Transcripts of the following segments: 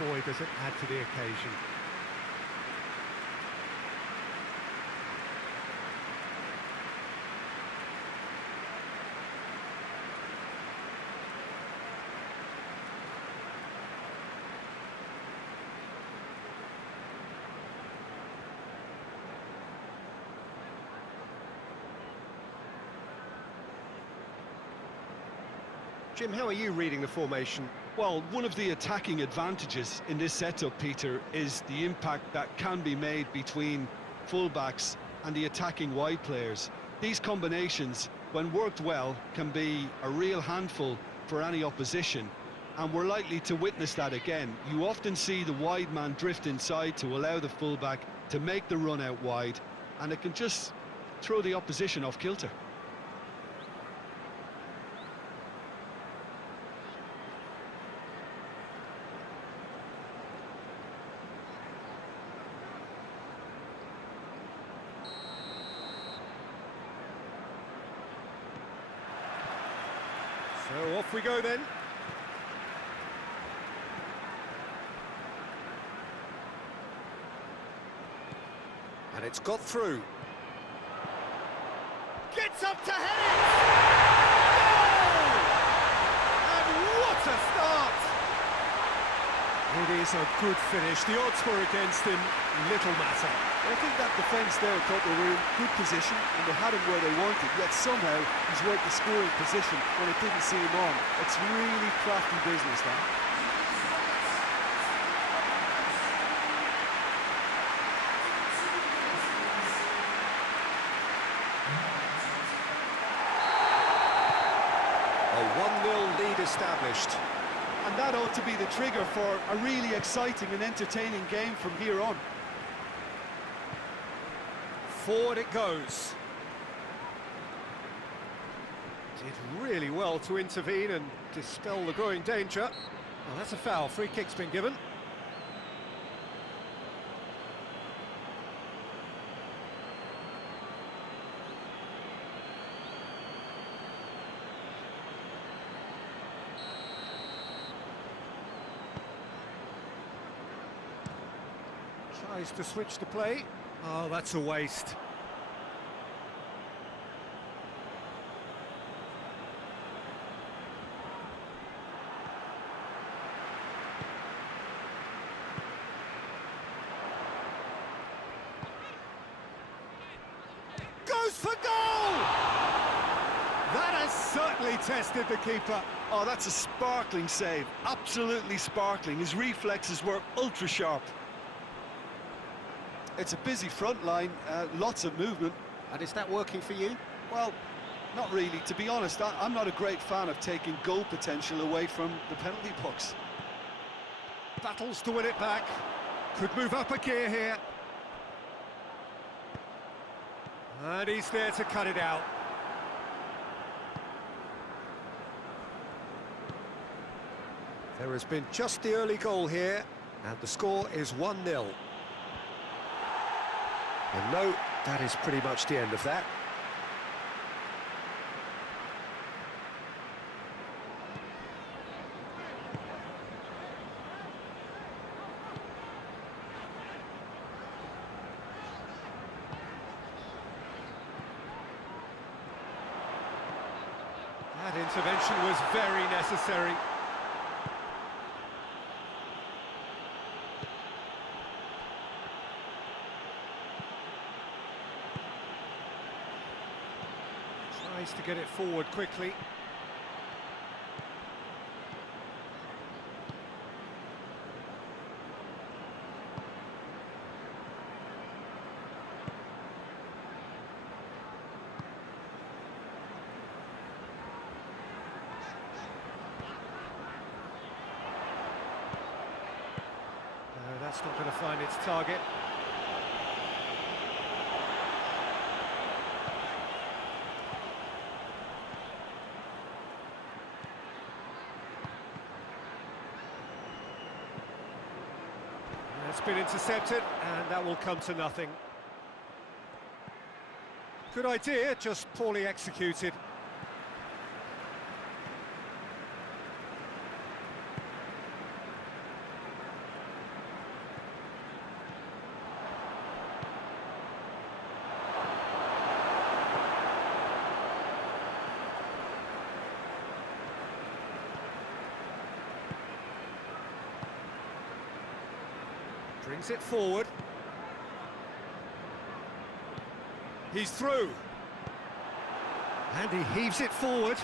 boy, does it add to the occasion. Jim, how are you reading the formation? Well, one of the attacking advantages in this setup, Peter, is the impact that can be made between fullbacks and the attacking wide players. These combinations, when worked well, can be a real handful for any opposition, and we're likely to witness that again. You often see the wide man drift inside to allow the fullback to make the run out wide, and it can just throw the opposition off kilter. So off we go then. And it's got through. Gets up to head it! Goal! And what a start! It is a good finish. The odds were against him, little matter. I think that defence there thought they were in good position and they had him where they wanted, yet somehow he's worked the scoring position when it didn't see him on. It's really crafty business, that. A 1-0 lead established. And that ought to be the trigger for a really exciting and entertaining game from here on. Forward it goes. Did really well to intervene and dispel the growing danger. Well, that's a foul. Free kick's been given. Tries to switch the play. Oh, that's a waste. Goes for goal! That has certainly tested the keeper. Oh, that's a sparkling save, absolutely sparkling. His reflexes were ultra sharp. It's a busy front line, lots of movement. And is that working for you? Well, not really. To be honest, I'm not a great fan of taking goal potential away from the penalty box. Battles to win it back. Could move up a gear here. And he's there to cut it out. There has been just the early goal here, and the score is 1-0. And no, that is pretty much the end of that. That intervention was very necessary. Tries to get it forward quickly. No, that's not going to find its target. It's been intercepted, and that will come to nothing. Good idea, just poorly executed. Brings it forward. He's through. And he heaves it forward.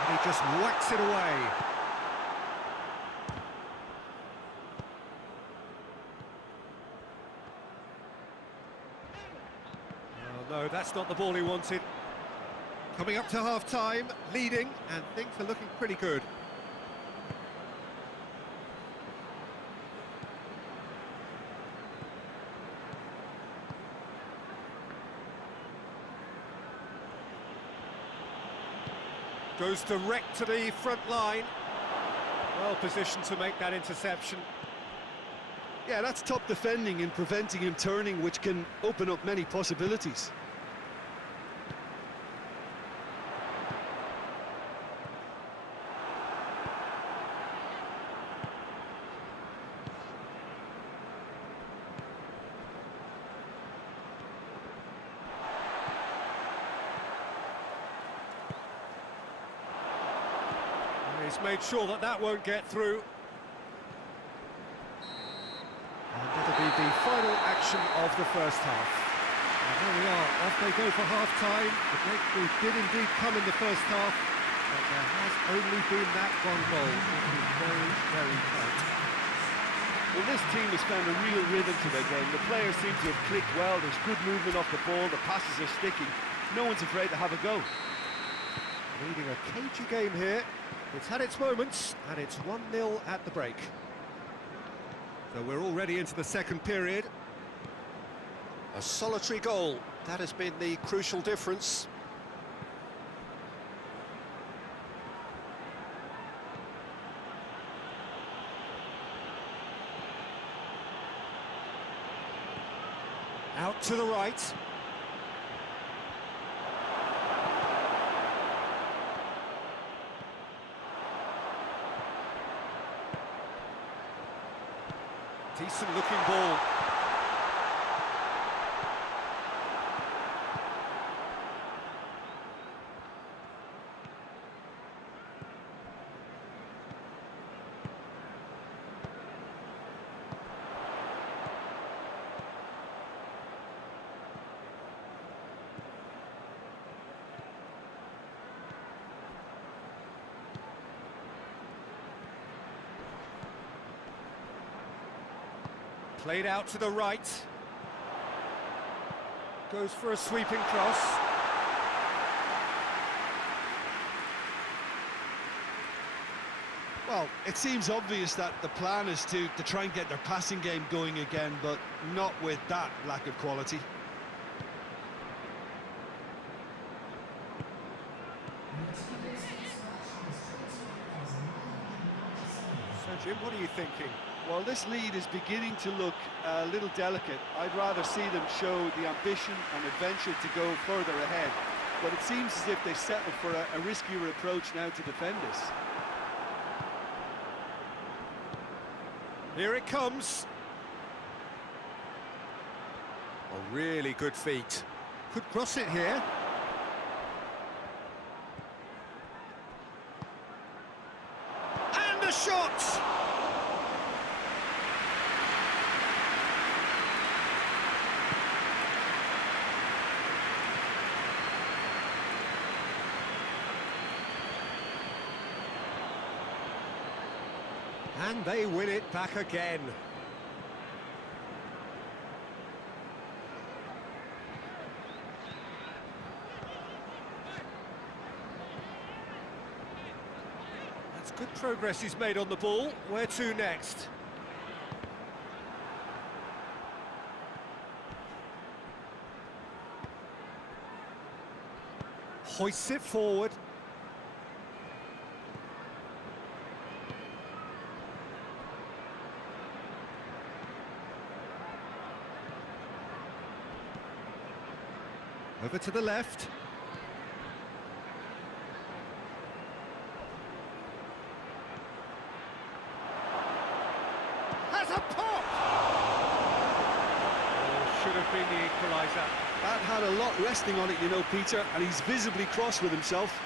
And he just whacks it away. Oh, no, that's not the ball he wanted. Coming up to half-time, leading, and things are looking pretty good. Goes direct to the front line. Well positioned to make that interception. Yeah, that's top defending and preventing him turning, which can open up many possibilities. He's made sure that that won't get through. And it'll be the final action of the first half. And here we are, off they go for half-time. The breakthrough did indeed come in the first half, but there has only been that one goal. It is very, very tight. Well, this team has found a real rhythm to their game. The players seem to have clicked well. There's good movement off the ball. The passes are sticking. No one's afraid to have a go. Leading a cagey game here. It's had its moments, and it's 1-0 at the break. So we're already into the second period. A solitary goal, that has been the crucial difference. Out to the right. Decent looking ball. Played out to the right. Goes for a sweeping cross. Well, it seems obvious that the plan is to try and get their passing game going again, but not with that lack of quality. So, Jim, what are you thinking? Well, this lead is beginning to look a little delicate. I'd rather see them show the ambition and adventure to go further ahead. But it seems as if they settled for a riskier approach now to defend this. Here it comes. A really good feat. Could cross it here. And a shot! And they win it back again. That's good progress he's made on the ball. Where to next? Hoists it forward. Over to the left. Has a pop! Oh, should have been the equaliser. That had a lot resting on it, you know, Peter, and he's visibly cross with himself.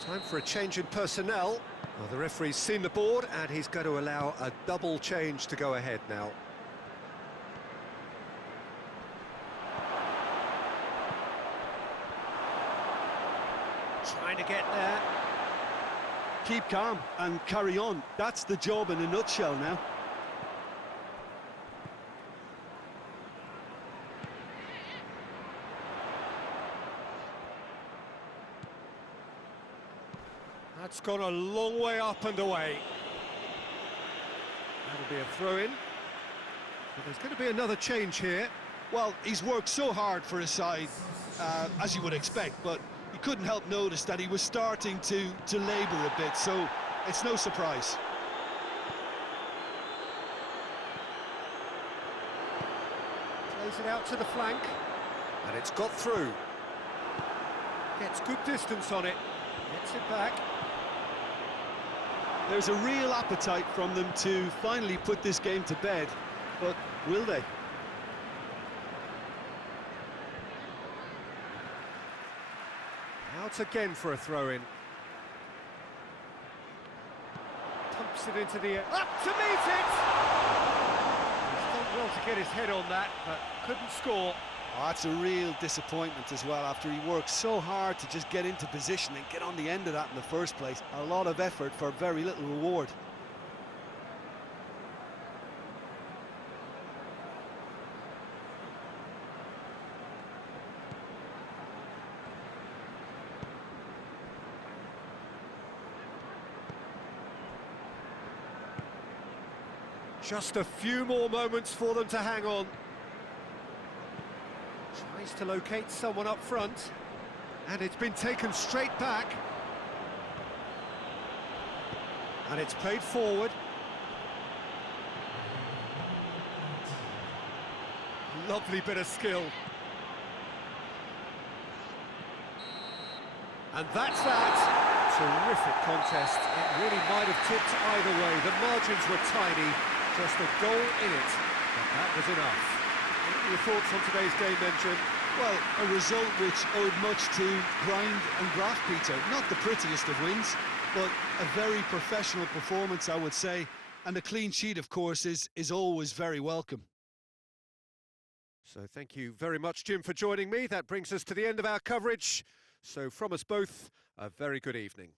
Time for a change in personnel. Well, the referee's seen the board and he's going to allow a double change to go ahead now. Trying to get there. Keep calm and carry on. That's the job in a nutshell now. That's gone a long way up and away. That'll be a throw-in. But there's going to be another change here. Well, he's worked so hard for his side, as you would expect, but you couldn't help notice that he was starting to labour a bit, so it's no surprise. Plays it out to the flank. And it's got through. Gets good distance on it. Gets it back. There's a real appetite from them to finally put this game to bed, but will they? Out again for a throw-in. Pumps it into the air. Up to meet it! He's done well to get his head on that, but couldn't score. Oh, that's a real disappointment as well, after he worked so hard to just get into position and get on the end of that in the first place. A lot of effort for very little reward. Just a few more moments for them to hang on. Tries to locate someone up front. And it's been taken straight back. And it's played forward. Lovely bit of skill. And that's that. Terrific contest. It really might have tipped either way. The margins were tiny. Just a goal in it. But that was enough. What are your thoughts on today's game then, Jim? Well, a result which owed much to grind and graft, Peter. Not the prettiest of wins, but a very professional performance, I would say. And a clean sheet, of course, is always very welcome. So thank you very much, Jim, for joining me. That brings us to the end of our coverage. So from us both, a very good evening.